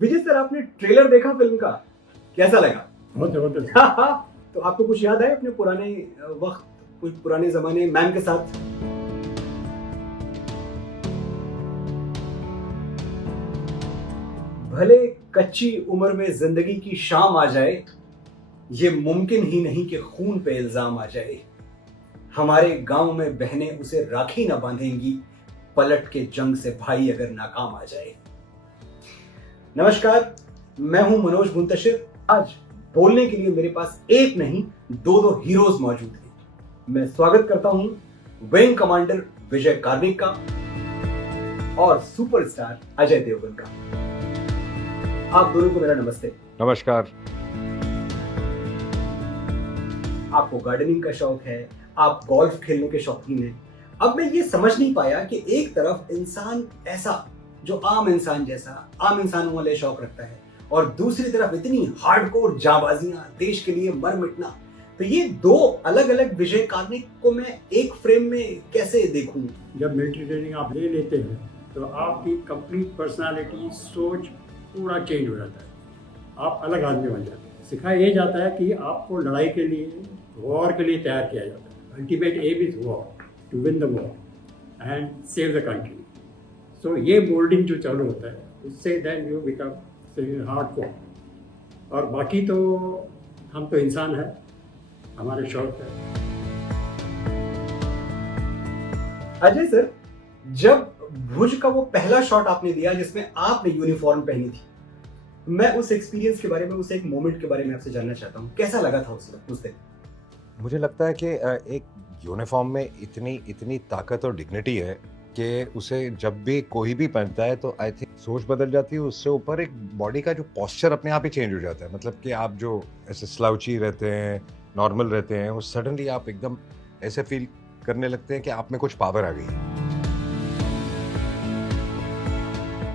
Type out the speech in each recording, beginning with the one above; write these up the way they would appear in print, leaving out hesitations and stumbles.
विजय sir, आपने trailer देखा film का? कैसा लगा? बहुत जबरदस्त। तो आपको कुछ याद है अपने पुराने वक्त, कुछ पुराने जमाने मैम के साथ? भले कच्ची उम्र में जिंदगी की शाम आ जाए, ये मुमकिन ही नहीं कि खून पे इल्जाम आ जाए। हमारे गांव में बहनें उसे राखी ना बांधेंगी, पलट के जंग से भाई अगर नाकाम आ जाए। नमस्कार, मैं हूं मनोज मुंतशिर। आज बोलने के लिए मेरे पास एक नहीं दो हीरोज मौजूद हैं। मैं स्वागत करता हूं विंग कमांडर विजय कार्निक का और सुपरस्टार अजय देवगन का। आप दोनों को मेरा नमस्ते। नमस्कार। आपको गार्डनिंग का शौक है, आप गोल्फ खेलने के शौकीन हैं। अब मैं ये समझ नहीं पाया कि एक तरफ इंसान ऐसा जो आम इंसान जैसा आम इंसानों वाले शौक रखता है और दूसरी तरफ इतनी हार्डकोर जाबाजियां, देश के लिए मर मिटना। तो ये दो अलग अलग विजय कार्निक को मैं एक फ्रेम में कैसे देखूं? जब मिलिट्री ट्रेनिंग आप ले लेते हैं तो आपकी कंप्लीट पर्सनालिटी, सोच पूरा चेंज हो जाता है। आप अलग आदमी बन जाते हैं। सिखाया ये जाता है कि आपको लड़ाई के लिए, वॉर के लिए तैयार किया जाता है। Ultimate aim is war, to win the war and save the country. So ये मोल्डिंग जो चालू होता है, उससे then you become hardcore. और बाकी तो हम तो इंसान हैं, हमारे शौक है। अजय सर, जब भुज का वो पहला शॉट आपने दिया जिसमें आपने यूनिफॉर्म पहनी थी, मैं उस एक्सपीरियंस के बारे में, उस एक मोमेंट के बारे में आपसे जानना चाहता हूँ। कैसा लगा था उस दिन? मुझे लगता है कि एक यूनिफॉर्म में इतनी ताकत और डिग्निटी है कि उसे जब भी कोई भी पहनता है तो आई थिंक सोच बदल जाती है। उससे ऊपर एक बॉडी का जो पोस्चर अपने आप ही चेंज हो जाता है। मतलब कि आप जो ऐसे स्लाउची रहते हैं, नॉर्मल रहते हैं, वो सडनली आप एकदम ऐसे फील करने लगते हैं कि आप में कुछ पावर आ गई है।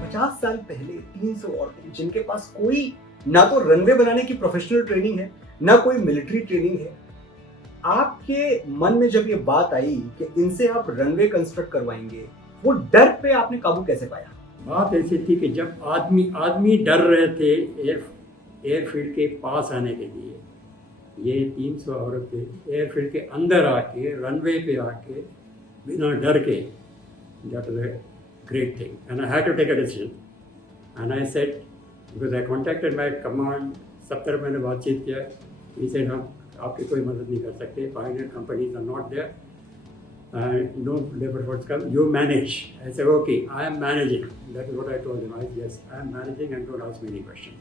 50 साल पहले 300 औरतें जिनके पास कोई ना तो रनवे बनाने की प्रोफेशनल ट्रेनिंग है, ना कोई मिलिट्री ट्रेनिंग है, आपके मन में जब ये बात आई कि इनसे आप रनवे कंस्ट्रक्ट करवाएंगे, वो डर पे आपने काबू कैसे पाया? बात ऐसी थी कि जब आदमी डर रहे थे एयरफील्ड के पास आने के लिए, ये 300 औरतें एयरफील्ड के अंदर आके, रनवे पे आके, बिना डर के, that was a great thing and I had to take a decision and I said, because I contacted my command. सब तरह मैंने बातचीत किया। ही सेड, हम आपकी कोई मदद नहीं कर सकते, pioneer companies are not there, no labor force come, you manage. I said, okay, I am managing. That is what I told him. I said, yes, I am managing and don't ask me any question.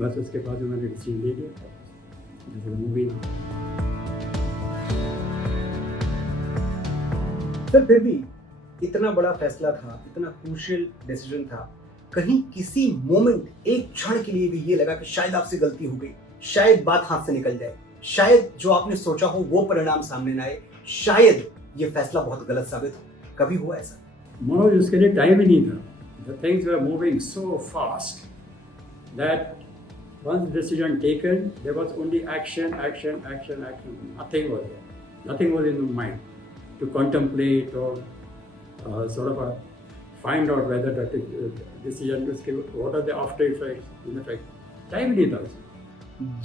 बस उसके बाद मैंने decision ले लिया। Movie sir, फिर भी इतना बड़ा फैसला था, इतना क्रूशियल डिसीजन था, कहीं किसी मोमेंट, एक क्षण के लिए भी ये लगा कि शायद आपसे गलती हो गई, शायद बात हाथ से निकल जाए, शायद जो आपने सोचा हो वो परिणाम सामने ना आए, शायद ये फैसला बहुत गलत साबित हो? कभी हुआ ऐसा? मनोज, उसके लिए टाइम ही नहीं था। The things were moving so fast that once decision taken, there was only action. Nothing was there. Nothing was in the mind to contemplate or sort of find out whether that decision was given. What are the after effects? In effect, time ही नहीं था।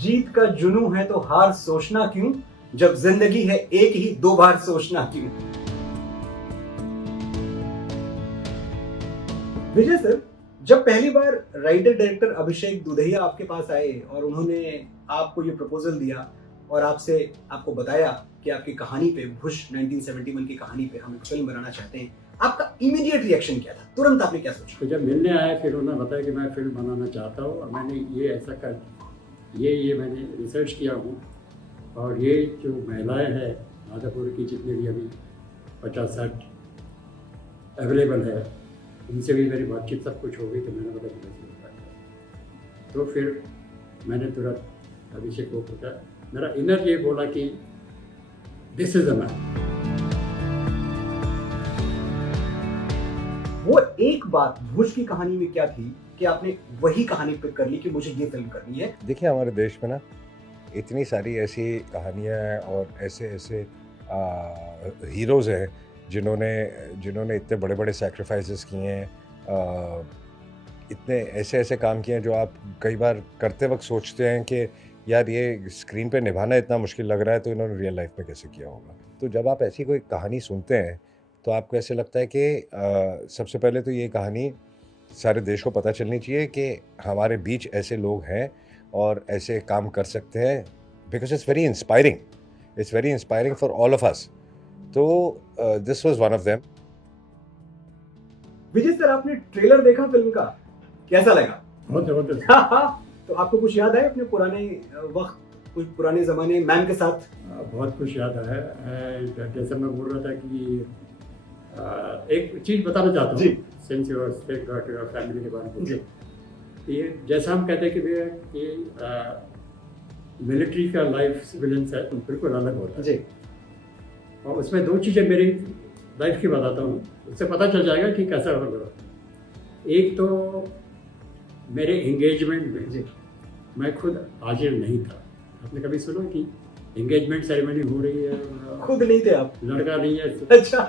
जीत का जुनून है तो हार सोचना क्यों, जब जिंदगी है एक ही, दो बार सोचना क्यों? विजय सर, जब पहली बार राइटर डायरेक्टर अभिषेक दुधैया आपके पास आए और उन्होंने आपको ये प्रपोजल दिया और आपको बताया कि आपकी कहानी पे, भुज 1971 की कहानी पे हम एक फिल्म बनाना चाहते हैं, आपका इमीडिएट रिएक्शन क्या था? तुरंत आपने क्या सोचा? तो जब मिलने आए, फिर उन्होंने बताया कि मैं फिल्म बनाना चाहता हूँ और मैंने ये ऐसा कर ये मैंने रिसर्च किया हूँ। और ये जो महिलाएं हैं माधोपुर की, जितने भी अभी 50-60 अवेलेबल है, उनसे भी मेरी बातचीत सब कुछ हो गई। तो मैंने बोला कि तो फिर मैंने तुरंत अभिषेक को पूछा। मेरा इनर ये बोला कि दिस इज अ मैन। वो एक बात भुज की कहानी में क्या थी कि आपने वही कहानी पिक कर ली कि मुझे ये फिल्म करनी है? देखिए, हमारे देश में ना इतनी सारी ऐसी कहानियाँ हैं और ऐसे हीरोज़ हैं जिन्होंने इतने बड़े बड़े सैक्रिफाइसेस किए हैं इतने ऐसे ऐसे काम किए हैं जो आप कई बार करते वक्त सोचते हैं कि यार ये स्क्रीन पे निभाना इतना मुश्किल लग रहा है तो इन्होंने रियल लाइफ में कैसे किया होगा। तो जब आप ऐसी कोई कहानी सुनते हैं तो आपको ऐसे लगता है कि सबसे पहले तो ये कहानी सारे देश को पता चलनी चाहिए कि हमारे बीच ऐसे लोग हैं और ऐसे काम कर सकते हैं, because it's very inspiring for all of us. तो this was one of them. Vijay sir, आपने ट्रेलर देखा फिल्म का, कैसा लगा? बहुत जबरदस्त। तो आपको कुछ याद है अपने पुराने वक्त, कुछ पुराने जमाने मैम के साथ? बहुत कुछ याद है। जैसे मैं बोल रहा था कि एक चीज़ बताना चाहता जी। हूँ, सिंस योर स्टेट फैमिली के बारे में। जी ये जैसा हम कहते हैं कि भैया कि मिलिट्री का लाइफ सिविलियन से बिल्कुल अलग होता है। जी और उसमें दो चीज़ें मेरी लाइफ की बताता हूँ, उससे पता चल जाएगा कि कैसा होगा। एक तो मेरे एंगेजमेंट में जी मैं खुद हाजिर नहीं था। आपने कभी सुना कि एंगेजमेंट सेरेमनी हो रही है और खुद नहीं थे आप? लड़का नहीं है? अच्छा।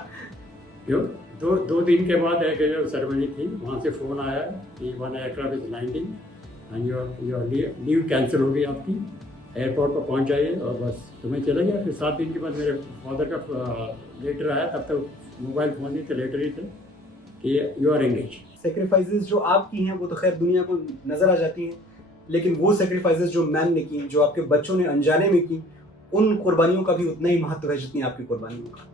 क्यों? दो दिन के बाद एक जो सेरेमनी थी, वहाँ से फ़ोन आया कि one aircraft is landing and your leave cancel हो गई आपकी, एयरपोर्ट पर पहुँच जाइए और बस तुम्हें चले गया। फिर 7 दिन के बाद मेरे फादर का लेटर आया, तब तक मोबाइल फ़ोन नहीं थे, लेटर ही थे कि यू आर एंगेज। सेक्रीफाइसेस जो आपकी हैं वो तो खैर दुनिया को नजर आ जाती हैं, लेकिन वो सेक्रीफाइसेस जो मैम ने की, जो आपके बच्चों ने अनजाने में की, उन कुर्बानियों का भी उतना ही महत्व है जितनी आपकी कुर्बानियों का।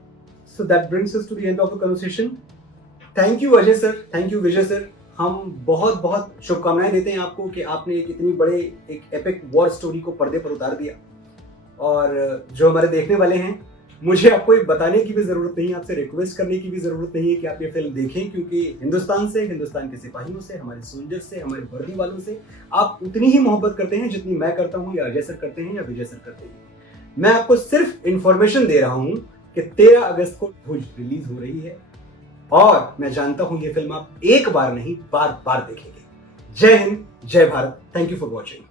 So that brings us to the end of the conversation. Thank you Ajay sir, thank you Vijay sir. हम बहुत बहुत शुभकामनाएं देते हैं आपको कि आपने एक इतनी बड़े एक एपिक वॉर स्टोरी को पर्दे पर उतार दिया। और जो हमारे देखने वाले हैं, मुझे आपको एक बताने की भी ज़रूरत नहीं, आपसे रिक्वेस्ट करने की भी ज़रूरत नहीं है कि आप ये फिल्म देखें, क्योंकि हिंदुस्तान से, हिंदुस्तान के सिपाहियों से, हमारे सोल्जर्स से, हमारे वर्दी वालों से आप उतनी ही मोहब्बत करते हैं जितनी मैं करता हूँ, या अजय सर करते हैं, या विजय सर करते हैं। मैं आपको सिर्फ इंफॉर्मेशन दे रहा हूँ कि 13 अगस्त को भुज रिलीज हो रही है, और मैं जानता हूँ ये फिल्म आप एक बार नहीं बार बार देखेंगे। जय हिंद, जय Bharat. Thank you for watching.